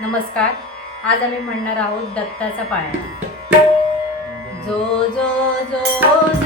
नमस्कार. आज आम्ही म्हणणार आहोत दत्ताचा पाळणा. जो जो जो